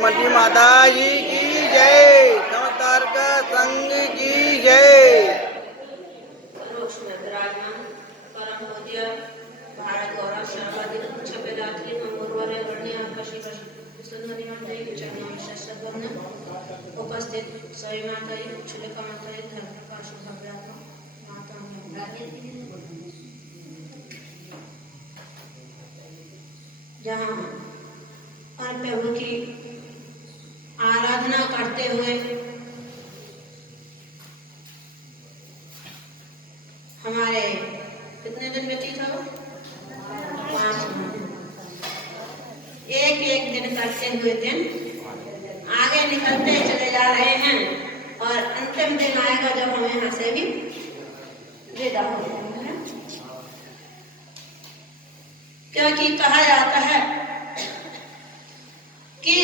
सुमति माता जी की जय, चमत्कार का संघ की जय। परम पूज्य भारत गौरव सर्वाधिक छपेदात्री मंगोरवारे गणनीय आकाशी सुंदरी माताई चरणों में शस्त्रबंधन उपस्थित सभी माताई छुलिका माताई धर्म प्रकाश माता जहाँ और प्रभु की आराधना करते हुए हमारे कितने दिन व्यतीत हो, 5 एक एक दिन करते हुए दिन आगे निकलते चले जा रहे हैं और अंतिम दिन आएगा जब हमें यहाँ से भी विदा हो जाएंगे। क्योंकि कहा जाता है कि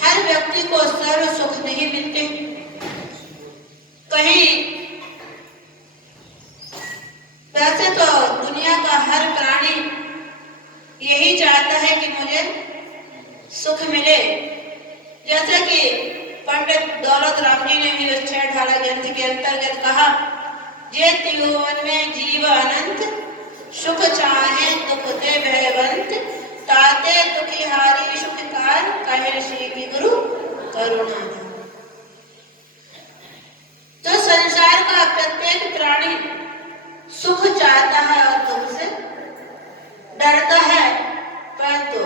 हर व्यक्ति को सर्व सुख नहीं मिलते। कहीं वैसे तो दुनिया का हर प्राणी यही चाहता है कि मुझे सुख मिले, जैसे कि पंडित दौलत राम जी ने भी 6-18 ग्रंथ के अंतर्गत कहा, जे त्रिभुवन में जीव अनंत सुख चाहे दुख ते भयवंत ताते दुखिहारी सुखकार कहे श्री की गुरु करुणा। तो संसार का प्रत्येक प्राणी सुख चाहता है और दुख से डरता है, परंतु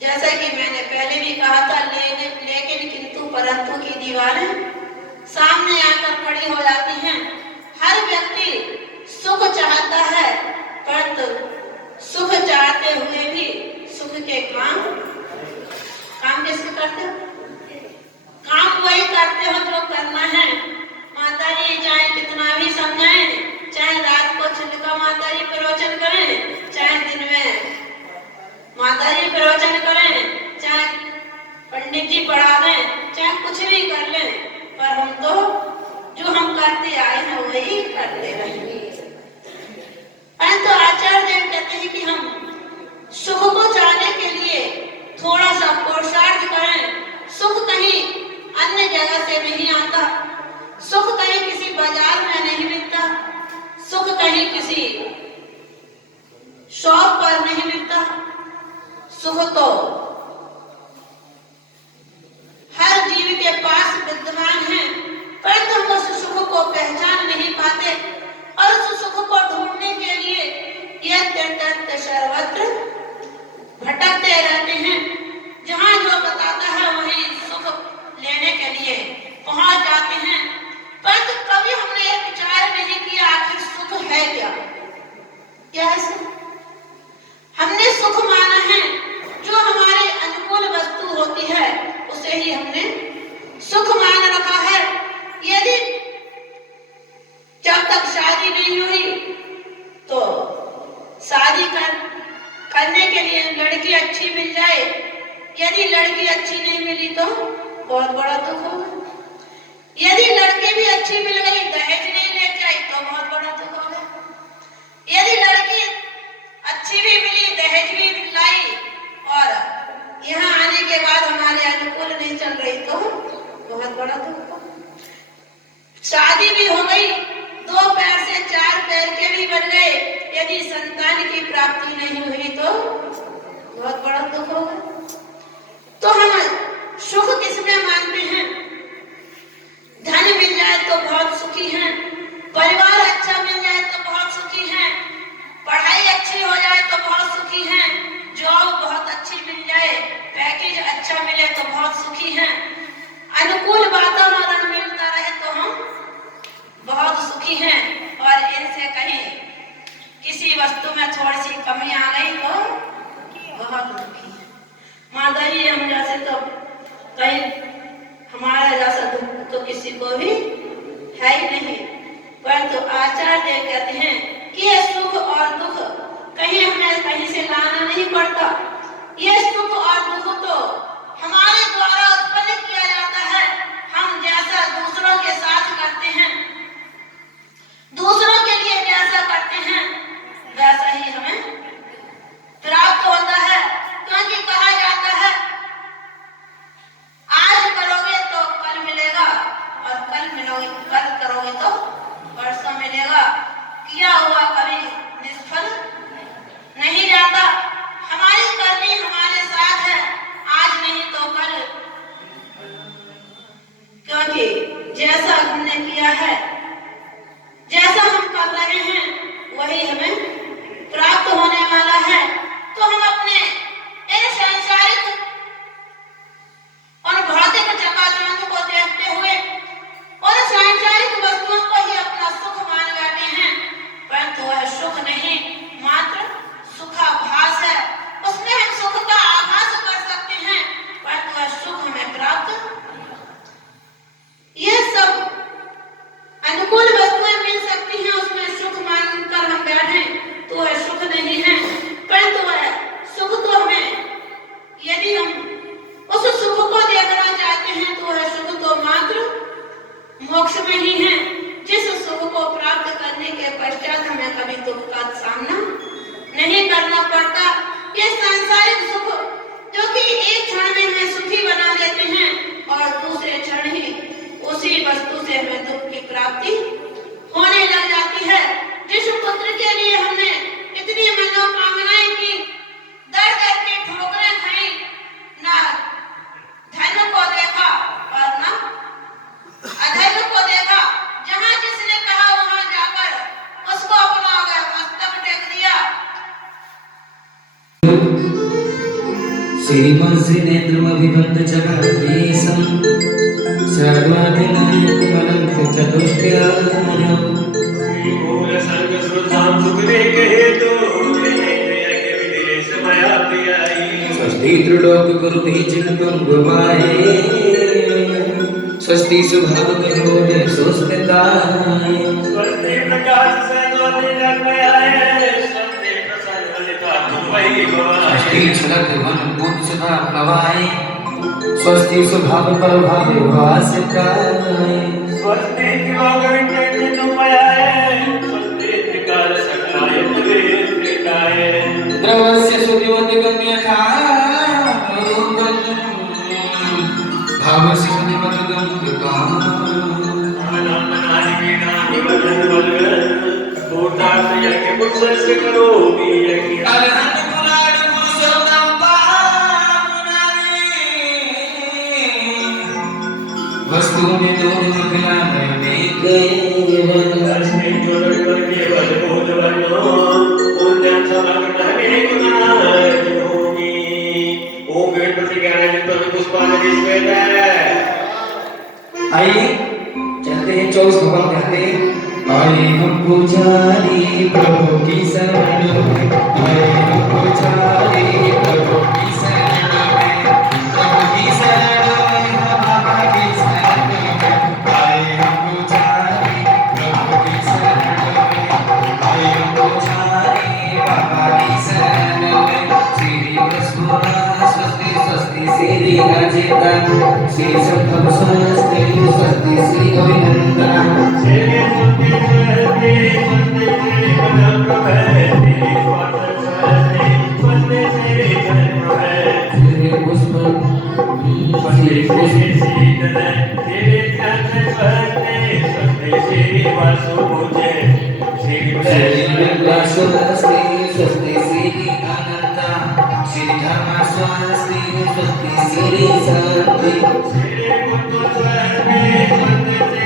जैसा कि मैंने पहले भी कहा था, लेकिन किंतु परंतु की दीवारें सामने आकर खड़ी हो जाती हैं। हर व्यक्ति सुख चाहता है, परंतु सुख चाहते हुए भी सुख के काम कैसे करते हो? काम वही करते हो जो करना है। माता जी चाहे कितना भी समझाएं, चाहे रात को छिलका माता जी प्रवचन करें, चाहे दिन में माता जी प्रवचन करें, चाहे पंडित जी पढ़ा दें, चाहे कुछ भी कर लें, पर हम तो जो हम करते आए हैं वही करते रहेंगे। परंतु आचार्य देव कहते हैं कि हम सुख को चाहने के लिए थोड़ा सा पुरुषार्थ करें। सुख कहीं अन्य जगह से नहीं आता, सुख कहीं किसी बाजार में नहीं मिलता, सुख कहीं किसी शॉप पर नहीं मिलता। सुख तो हर जीव के पास विद्यमान है, परंतु हम उस सुख को पहचान नहीं पाते और उस सुख को ढूंढने के लिए यत्र सर्वत्र भटकते रहते हैं। जहाँ जो बताता है वही सुख लेने के लिए पहुंच जाते हैं, परंतु कभी हमने ये विचार नहीं किया आखिर सुख है क्या? क्या है सुख? हमने सुख माना है जो हमारे अनुकूल वस्तु होती है, उसे ही हमने सुख मान रखा है। यदि जब तक शादी नहीं हुई तो शादी करने के लिए लड़की अच्छी मिल जाए, यदि लड़की अच्छी नहीं मिली तो बहुत बड़ा दुख होगा। यदि लड़की भी अच्छी मिल गई, दहेज नहीं लेके आई तो बहुत बड़ा दुख होगा। यदि लड़की अच्छी भी मिली, दहेज भी लाई और यहाँ आने के बाद हमारे अनुकूल नहीं चल रही तो बहुत बड़ा दुख होगा। शादी भी हो गई, 2 पैर से 4 पैर के भी बन गए, यदि संतान की प्राप्ति नहीं हुई तो बहुत बड़ा दुख होगा। तो हम सुख किसमें मानते हैं? धन मिल जाए तो बहुत सुखी हैं, परिवार अच्छा मिल जाए तो बहुत सुखी हैं, पढ़ाई अच्छी हो जाए तो बहुत सुखी हैं, जॉब बहुत अच्छी मिल जाए, पैकेज अच्छा मिले तो बहुत सुखी हैं, अनुकूल वातावरण मिलता रहे तो हम बहुत सुखी हैं, और इनसे कहीं किसी वस्तु में थोड़ी सी कमी आ गई तो बहुत दुखी है। माता जी हम जैसे तो कहीं हमारा जैसा दुख तो किसी को भी है ही नहीं, परंतु आचार्य कहते हैं कि ये सुख और दुख कहीं हमें कहीं से लाना नहीं पड़ता। ये सुख और दुख तो हमारे द्वारा उत्पन्न किया जाता है। हम जैसा दूसरों के साथ करते हैं, दूसरों के लिए जैसा करते हैं, वैसा ही हमें प्राप्त होता है। क्योंकि कहा से हमें दुख की प्राप्ति होने लग जाती है। जिस पुत्र के लिए हमने इतनी मनोकामनाएं की, दर दर के ठोकरें खाई, ना धर्म को देखा और ना अधर्म को देखा, जहां जिसने कहा वहां जाकर उसको अपना मस्तक टेक दिया। श्रीमद्नेत्रमभिबद्ध जगद्देशं सर्वाधिनायकमलं चतुष्टयाम् मूल संग सुरधाम सुखने कहे तो विदेश माया प्रियाई स्वस्ति त्रिलोक गुरुते चिंतन गुवाए स्वस्ति स्वभाव करोड़े सुस्मिताय स्वस्ति प्रकाश से ज्योति जगमयाए स्वस्ति प्रसन्न ललिता तुम्हारी भवानी स्वस्ति छलक वन पूत सुधा प्लवाए स्वस्ति स्वभाव प्रभाव वासिकाय स्वस्ति किलोग विंटे तुम्हारे स्वस्ति त्रिकाल सकलाय त्रिकाय द्रवस्य सूर्योदयगम्यथा भावस्य सनिमतगं कृताम् मनानि वीणानि वदन वल्गन तोटास्य यज्ञ पुरुषस्य करोमि यज्ञ अरहंत पुराण पुरुषोत्तम पावनानि वस्तु विदुर मखिलानयने केवल अस्मि ज्योतिर्मय केवल बोधवन्नो पुण्यं समग्रमे गुणार्जुनोमि ओम वेद प्रतिज्ञान प्रभु पुष्पांजलि स्वेद आइए चलते हैं 24 भवन कहते हैं आइए हम पुजारी प्रभु की शरण में आइए हम पुजारी प्रभु की शरण में प्रभु की शरण में बाबा की शरण में आइए हम पुजारी प्रभु की शरण में आइए हम पुजारी बाबा की शरण में श्री वसुदेव स्वस्ति स्वस्ति श्री अजित श्री संभव स्वस्ति स्वस्ति श्री गोविंदन श्री स्वस्ति स्वस्ति स्वस्ति श्री प्रभु स्वस्ति स्वस्ति श्री प्रभु श्री पुष्प स्वस्ति श्री शीतल श्री चंद्र स्वस्ति स्वस्ति श्री वासुपूज्य श्री स्वस्ति स्वस्ति श्री अनंत श्री धर्म स्वस्ति स्वस्ति श्री शांति श्री पुत्र स्वस्ति स्वस्ति